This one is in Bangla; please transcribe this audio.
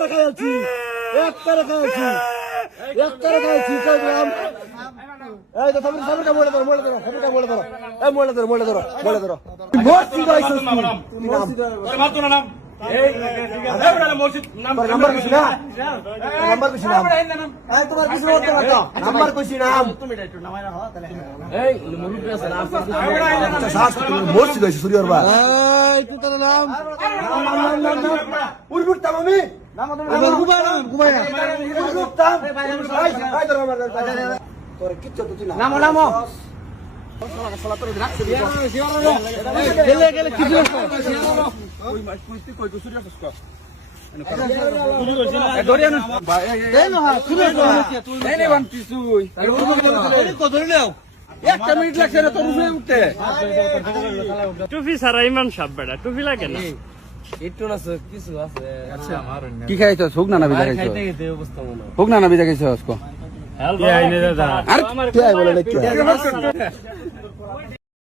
করে খাইছি এক করে খাইছি কই গ্রাম এই তো সবর কা মোড়ে ধরো এই মোড়ে ধরো মসজিদ আইছস তুমি নাম মার তো নাম এই মসজিদ নাম্বার কইছি না এই তোমার কিছু বলতে পারো নাম্বার কইছি নাম তুমি একটু নামাই রাখো তাহলে এই মুরুব্বি আছে নাম সাহস মসজিদ আইছস সুরিয়র বা এই তুই তোর নাম উড়গুড়তাম আমি ঘুমায় উড়গুড়তাম ভাই ধরো আমার তোর কিচ্ছু তো তুই নামো গেলে কিছু ওই মাছ কইতে কই তো সুরিয়া ফসকা একটা মিনিট লাগছে না তোর উপরে উঠতে টুপি ছাড়া ইমান সাপ বেড়া টুপি লাগে না একটু না কিছু আছে আচ্ছা আমার কি খাইছো হুক না বিদা খাইছো খাইতে গেতে অবস্থা মনে হুক না বিদা খাইছো আজকে হেল্প আইনে দাদা কে বলে